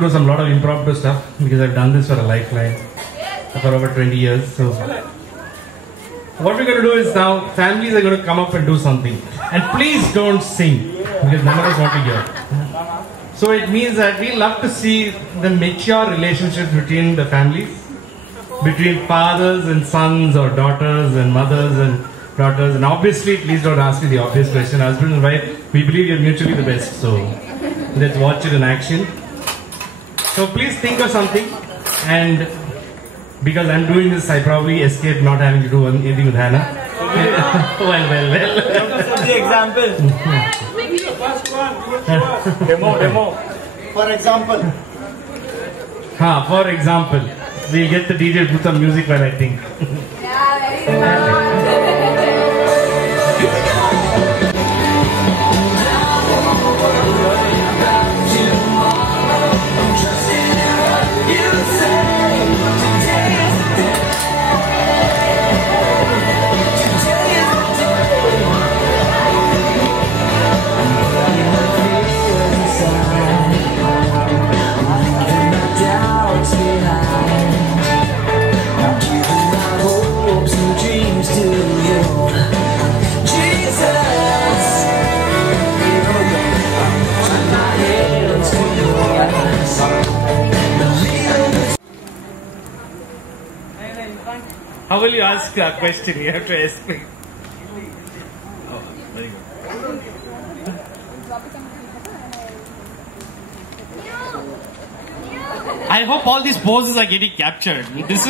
do some lot of impromptu stuff because I've done this for a lifeline for over 20 years. So what we're going to do is now families are going to come up and do something, and please don't sing because none of us want to hear. So it means that we love to see the mature relationships between the families, between fathers and sons, or daughters and mothers and daughters. And obviously, please don't ask me the obvious question. Husband and wife, we believe you're mutually the best. So let's watch it in action. So please think of something, and because I'm doing this, I probably escaped not having to do anything with Hannah. well. Set the example. Demo. For example. For example, we get the DJ to put some music while I think. How will you ask a question? You have to explain. Oh, very good. I hope all these poses are getting captured. This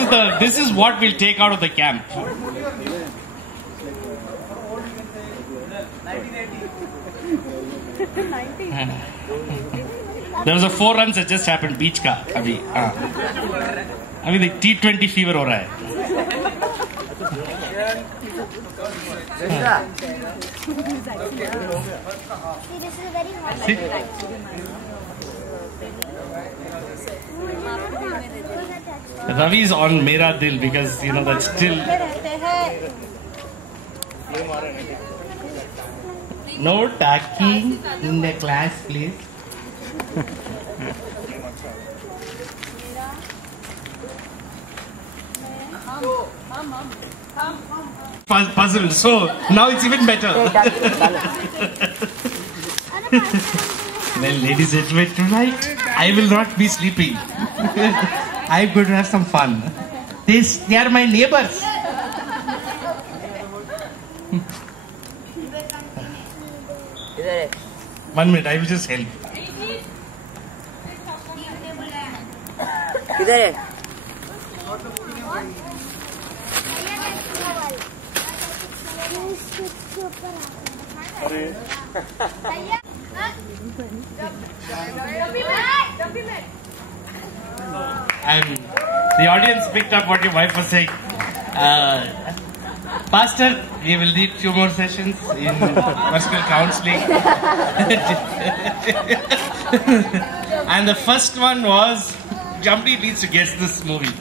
is what we'll take out of the camp. There was a 4 runs that just happened. Beach ka. Abhi the T20 fever ho raha hai. Ravi is on Mera Dil because that's still. No talking in the class, please. Puzzle. So now it's even better. Well, ladies and gentlemen, tonight I will not be sleeping. I'm going to have some fun. They are my neighbors. 1 minute, I will just help. And the audience picked up what your wife was saying. Pastor, we will need 2 more sessions in personal counseling. And the first one was, somebody needs to guess this movie.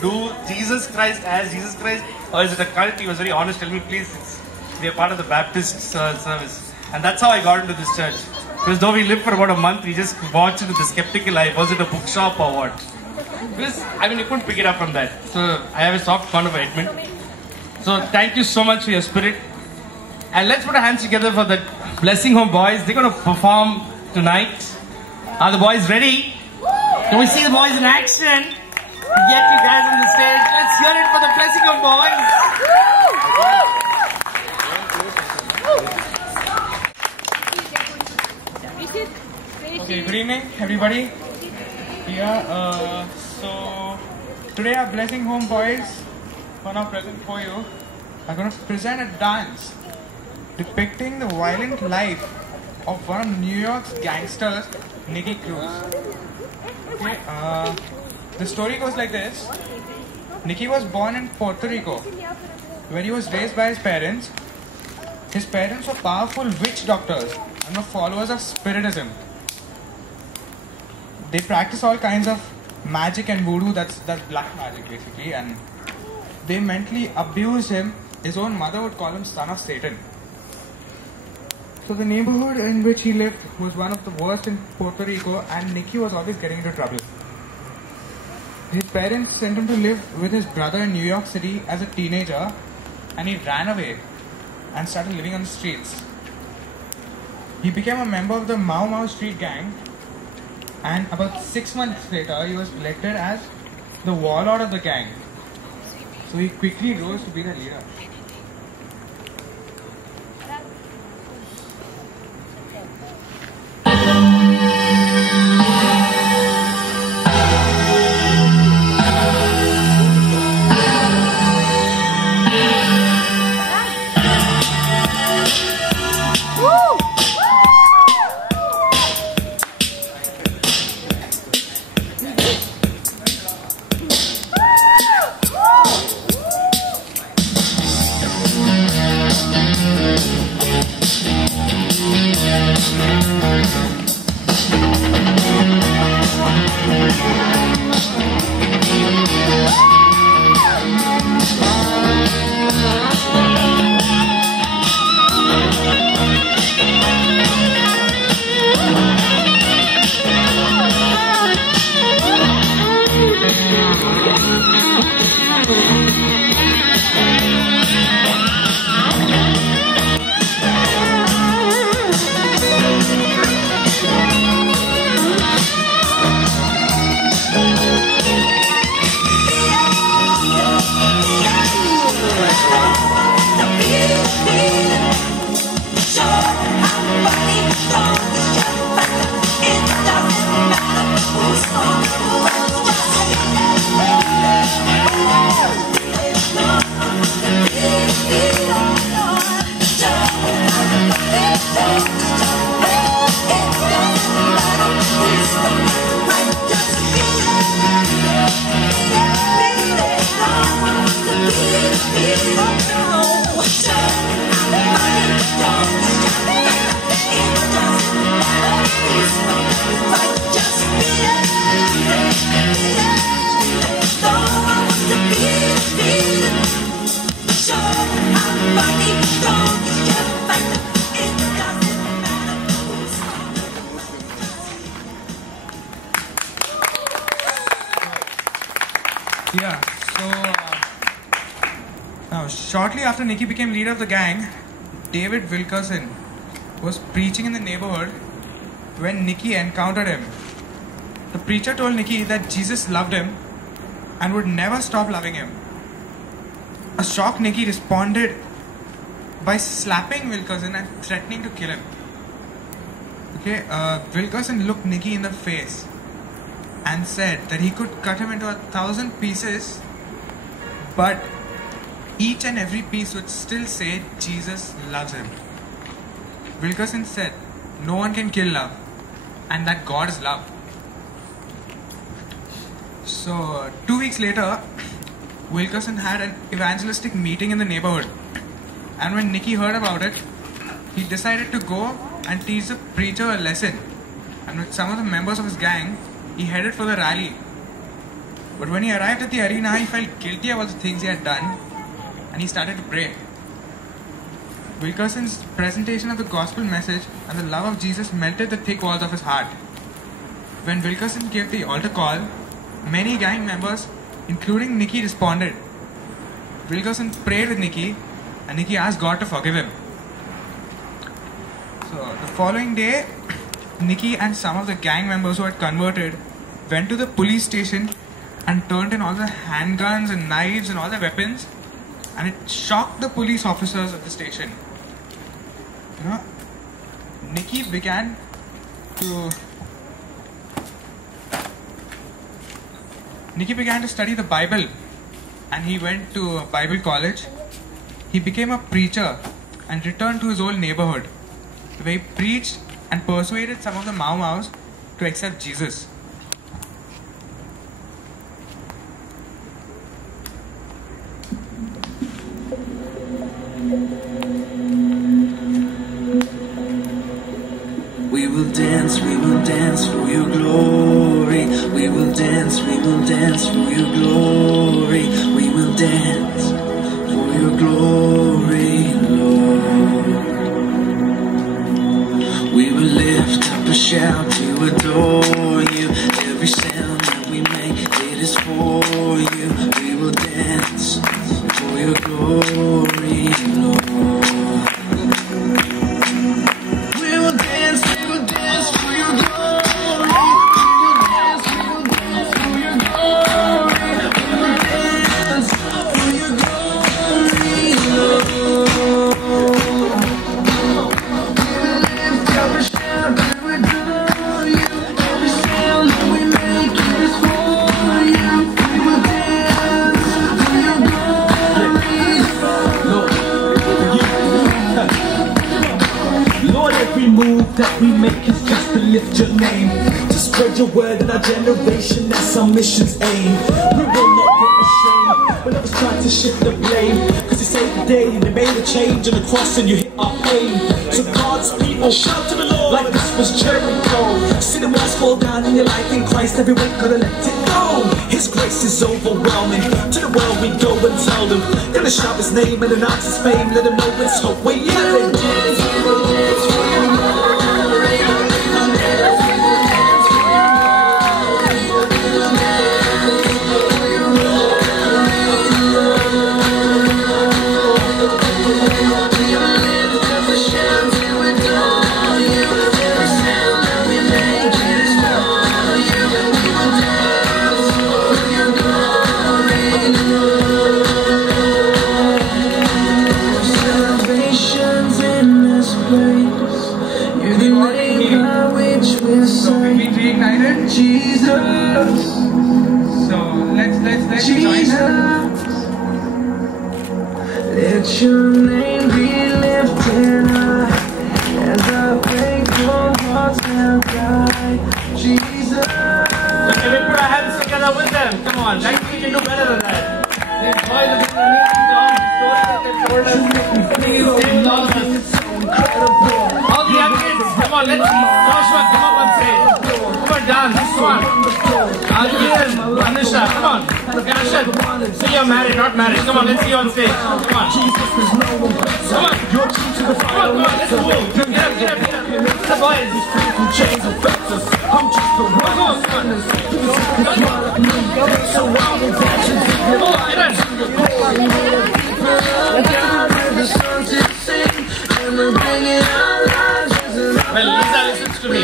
Do Jesus Christ as Jesus Christ, or is it a cult? He was very honest. Tell me, please. We are part of the Baptist service, and that's how I got into this church. Because though we lived for about a month, we just watched it with a skeptical eye. Was it a bookshop or what? Because you couldn't pick it up from that. So I have a soft corner for Edmund. So thank you so much for your spirit, and let's put our hands together for the Blessing Home boys. They're going to perform tonight. Are the boys ready? Can we see the boys in action? Get you guys on the stage. Let's hear it for the Blessing Home boys. Okay, good evening, everybody. So today our Blessing Home boys are now present for you. Are going to present a dance depicting the violent life of one of New York's gangsters, Nicky Cruz. Okay, the story goes like this. Nicky was born in Puerto Rico, where he was raised by his parents. His parents were powerful witch doctors and were followers of Spiritism. They practice all kinds of magic and voodoo, that's black magic basically, and they mentally abused him. His own mother would call him son of Satan. So the neighborhood in which he lived was one of the worst in Puerto Rico, and Nicky was always getting into trouble. His parents sent him to live with his brother in New York City as a teenager, and he ran away and started living on the streets. He became a member of the Mau Mau Street Gang, and about 6 months later, he was elected as the warlord of the gang. So he quickly rose to be the leader. Shortly after Nicky became leader of the gang, David Wilkerson was preaching in the neighborhood when Nicky encountered him. The preacher told Nicky that Jesus loved him and would never stop loving him. A shocked Nicky responded by slapping Wilkerson and threatening to kill him. Wilkerson looked Nicky in the face and said that he could cut him into 1,000 pieces, but each and every piece would still say Jesus loves him. Wilkerson said, no one can kill love, and that God is love. So 2 weeks later, Wilkerson had an evangelistic meeting in the neighborhood, and when Nicky heard about it, he decided to go and teach the preacher a lesson. And with some of the members of his gang, he headed for the rally. But when he arrived at the arena, he felt guilty about the things he had done, and he started to pray. Wilkerson's presentation of the gospel message and the love of Jesus melted the thick walls of his heart. When Wilkerson gave the altar call, many gang members, including Nicky, responded. Wilkerson prayed with Nicky, and Nicky asked God to forgive him. So the following day, Nicky and some of the gang members who had converted went to the police station and turned in all the handguns and knives and all the weapons, and it shocked the police officers at the station. Nicky began to study the Bible, and he went to Bible college. He became a preacher and returned to his old neighborhood, where he preached and persuaded some of the Mau Maus to accept Jesus. We will dance for your glory. We will dance for your glory. We will dance for your glory, Lord. every shout to adore you. Every sound that we make, it is for you. We will dance for your glory, Lord. We will dance for your glory. We will dance for your glory. We will dance for your glory, Lord. We will lift up a shout to adore you. Every sound that we make is for you. We will dance for your glory, Lord. Lord, every move that we make is just to lift your name, to spread your word in our generation. That's our mission's aim. We will not get ashamed when others try to shift the blame, cause you saved the day and they made a change on the cross and you hit our pain. So God's people, shout to the Lord like this was Jericho. See the walls fall down in your life in Christ. Everyone gotta let it go. His grace is overwhelming. To the world we go and tell them, gonna shout his name and announce his fame. Let them know it's hope we're yelling. Jesus. So let's join her. Let your name be lifted high as our faithful hearts now die. Jesus. Okay, we put our hands together with them. Come on, like we can do better than that. These boys have been amazing on the stories that they've told us. All the young kids, come on, let's see. Joshua, come up on stage. Come on, dance, come on. Adrian, Anusha, come on. Prakash, see you're married, not married. Come on, let's see you on stage. Come on. Come on, come on, let's move. Get up. The boys. I'm just the one. Come on. Well, Lisa listens to me.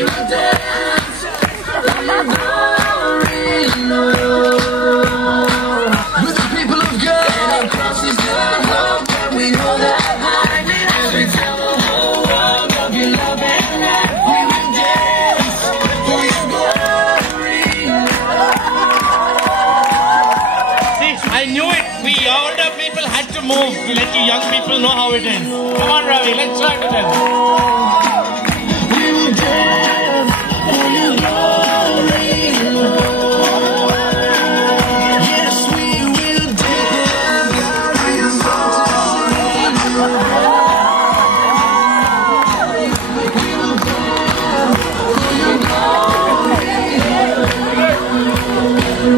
With the people of God, across this world, we know that high. As we tell the whole world of your love and light, we will dance for your glory. See, I knew it. We older people had to move to let you young people know how it is. Come on, Ravi, let's try to them. We will dance for your glory, Lord. Yes, we will dance. We will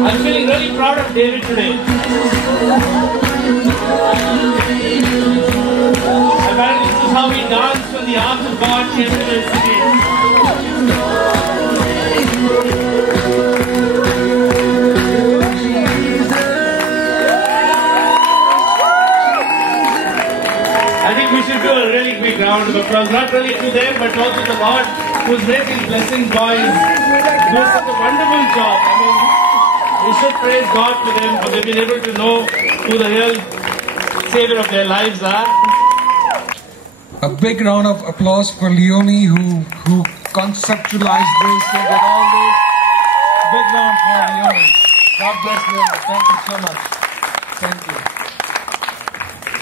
I'm feeling really proud of David today. Apparently this is how we danced when the arms of God came to the city. I think we should do a really big round of applause, not really to them, but also to God who's made these blessing boys do such a wonderful job. I mean, we should praise God for them, for they've been able to know who the real savior of their lives are. A big round of applause for Leonie who conceptualized this and did all this. Big round for Leonie. God bless Leonie. Thank you so much. Thank you.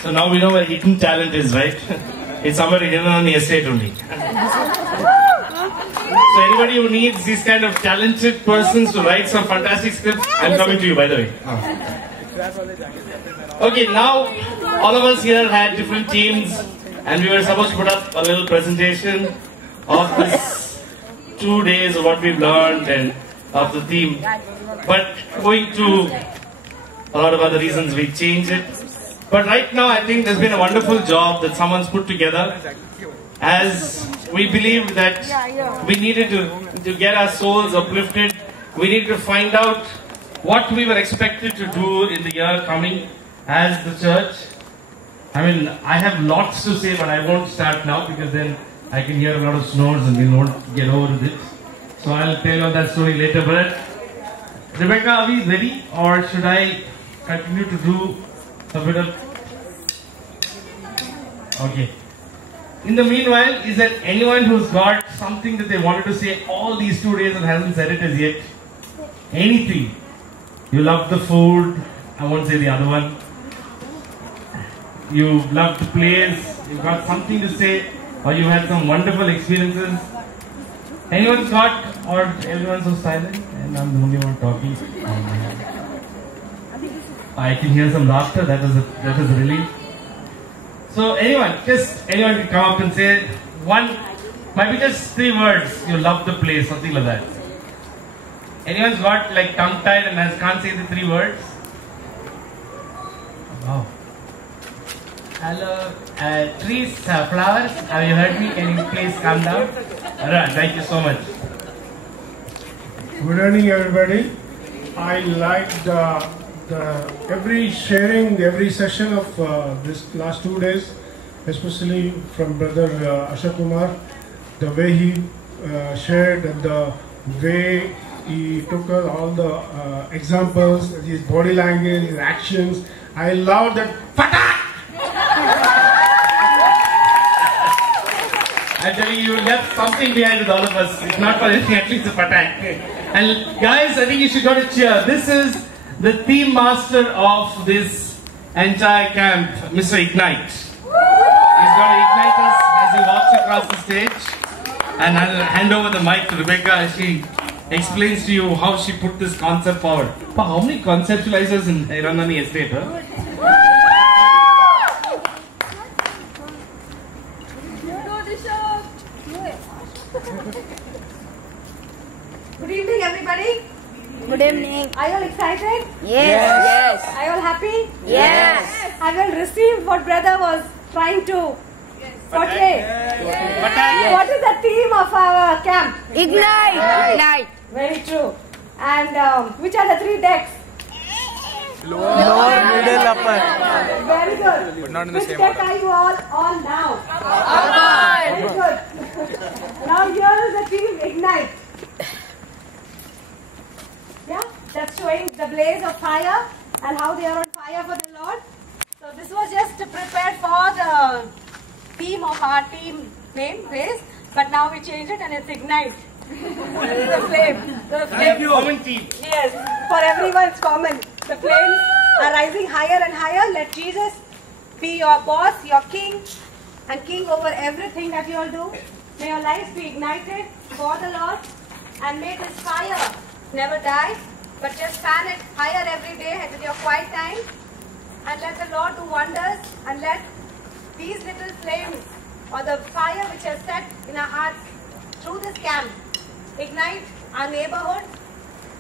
So now we know where hidden talent is, right? It's somewhere hidden on the estate only. So anybody who needs these kind of talented persons to write some fantastic scripts, I'm coming to you, by the way. Okay, now all of us here had different teams and we were supposed to put up a little presentation of this 2 days of what we've learned and of the theme. But going to a lot of other reasons we changed it. But right now I think there's been a wonderful job that someone's put together as we believed that we needed to get our souls uplifted. We needed to find out what we were expected to do in the year coming as the church. I mean, I have lots to say, but I won't start now because then I can hear a lot of snores and we won't get over with it. So I'll tell you that story later. But Rebecca, are we ready, or should I continue to do a bit of... Okay. In the meanwhile, is there anyone who's got something that they wanted to say all these 2 days and hasn't said it as yet? Anything? You love the food, I won't say the other one. You love the place, you've got something to say, or you had some wonderful experiences. Anyone's got, or everyone's so silent and I'm the only one talking? I can hear some laughter, that is a relief. So anyone can come up and say one, might be just 3 words, you love the place, something like that. Anyone's got like tongue-tied and can't say the 3 words? Wow. Hello, trees, flowers, have you heard me? Can you please calm down? Alright, thank you so much. Good evening, everybody. I liked every sharing, every session of this last 2 days, especially from Brother Ashok Kumar, the way he shared and the way he took all the examples, his body language, his actions. I love that. Actually, you left something behind with all of us. It's not for anything, at least a patak. And guys, I think you should go to cheer. This is the theme master of this entire camp, Mr. Ignite. He's going to ignite us as he walks across the stage. And I'll hand over the mic to Rebecca as she explains to you how she put this concept forward. But how many conceptualizers in Hiranani Estate? Good evening, everybody. Good evening. Are you all excited? Yes. Are you all happy? Yes. Have you all received what brother was trying to portray? What is the theme of our camp? Ignite. Very true. And which are the 3 decks? Lower, middle, upper. Very good. But not in the which same deck order. are you all on now? Very good. Now here is the theme Ignite. Yeah, that's showing the blaze of fire and how they are on fire for the Lord. So this was just prepared for the theme of our team name, Blaze, but now we changed it and it's Ignite. The flame. The flame. Common team. Yes, for everyone it's common. The flames are rising higher and higher. Let Jesus be your boss, your king, and king over everything that you all do. May your lives be ignited for the Lord, and may this fire never die, but just fan it higher every day with your quiet time, and let the Lord do wonders, and let these little flames or the fire which is set in our hearts through this camp ignite our neighborhood,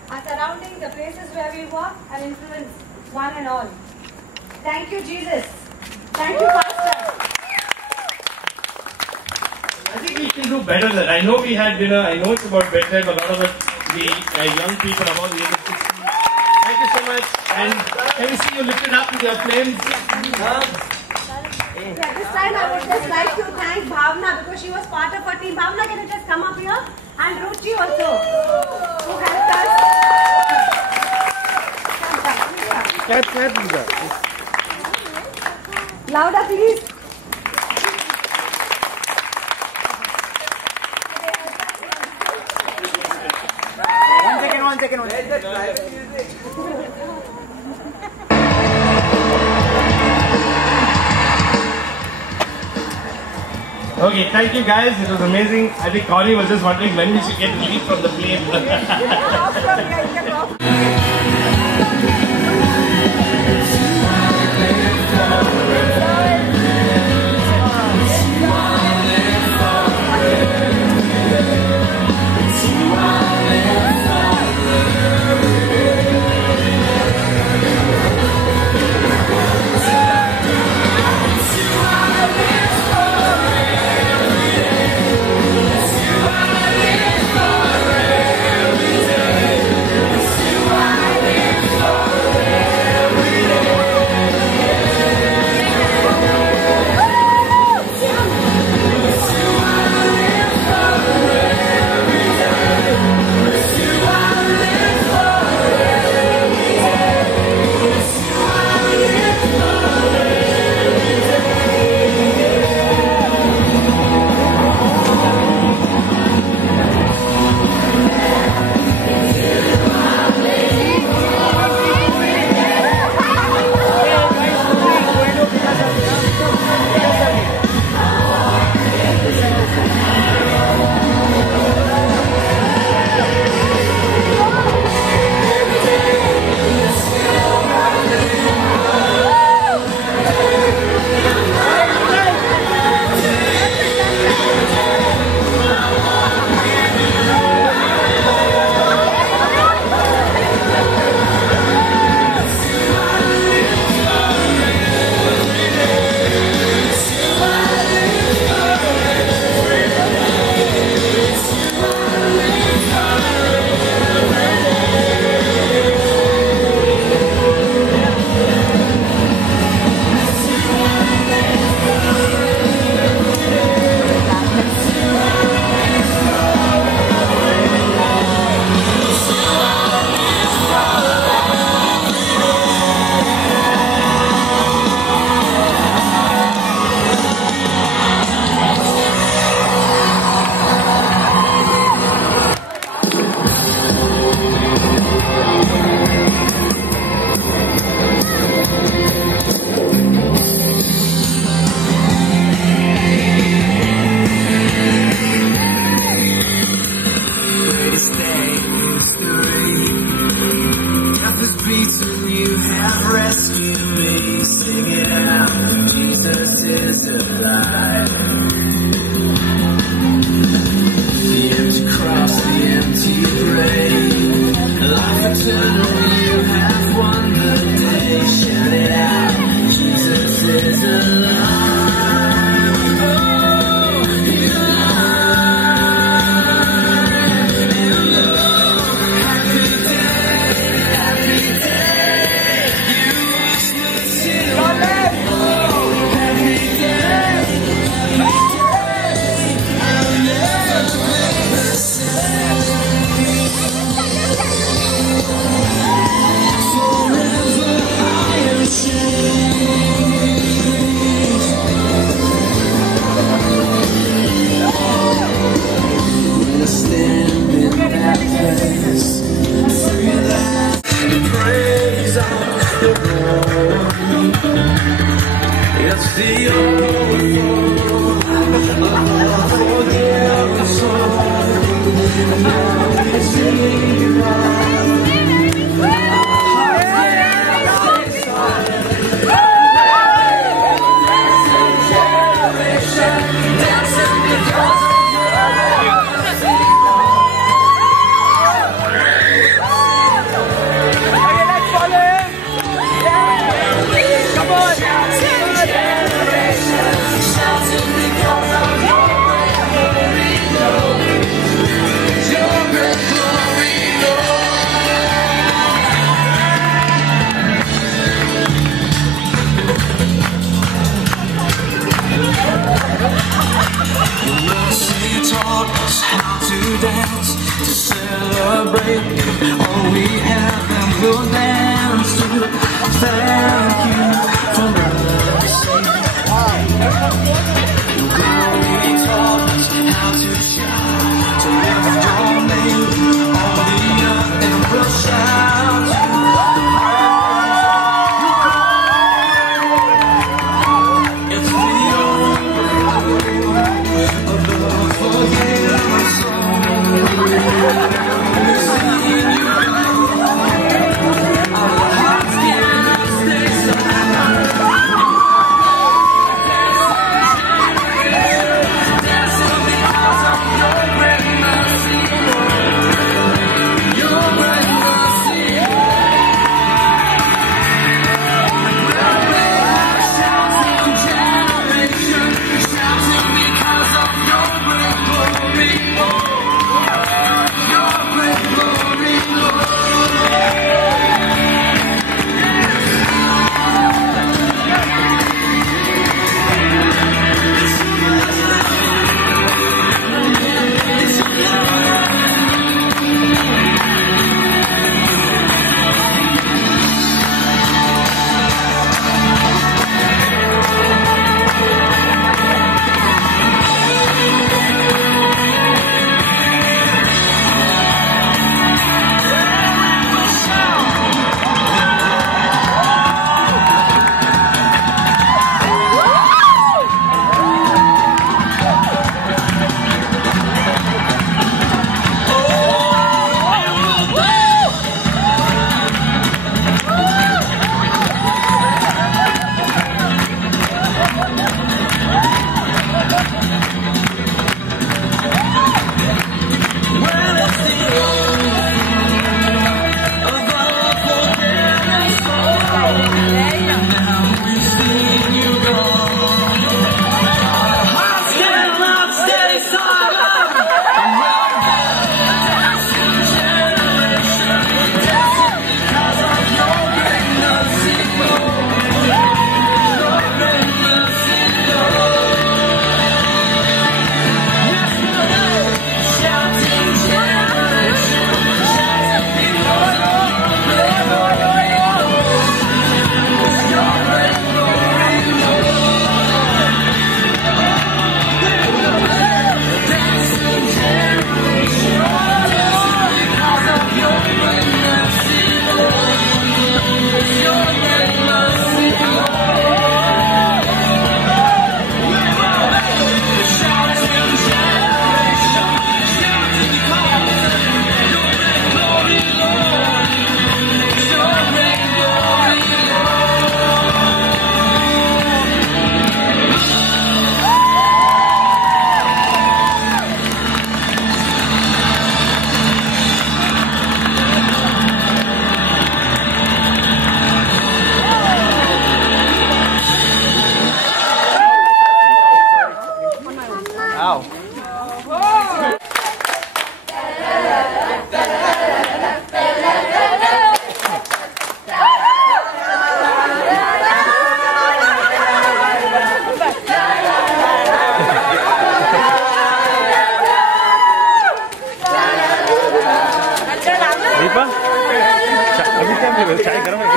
our surroundings, the places where we work, and influence one and all. Thank you, Jesus. Thank you, Pastor. I think we can do better than that. I know we had dinner, I know it's about bedtime, but a lot of it, the young people above the age of 16. Thank you so much. And can we see you lifted up with your flames? Yeah, this time I would just like to thank Bhavna because she was part of our team. Bhavna, can you just come up here? And Ruchi also, who helped us. Louder, please. One second. Okay, thank you guys. It was amazing. I think Connie was just wondering when we should get to leave from the plane. चाय गर्म है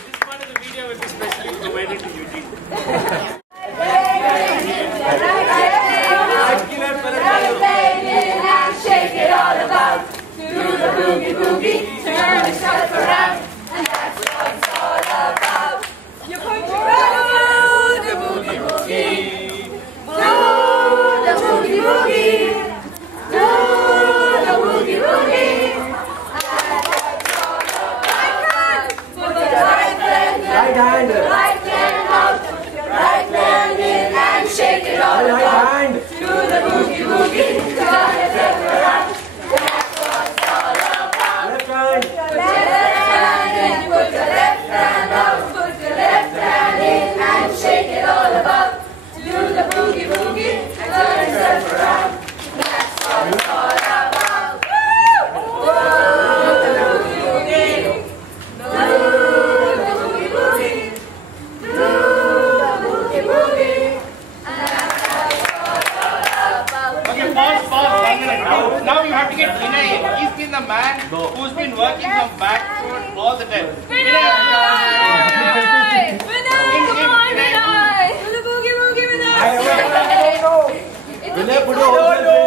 This part of the video will be specially provided to YouTube. Now you have to get Vinay. He's been the man who's been working from back all the time. Vinay! Come on, Vinay! Do the boogie woogie, Vinay! Vinay, put your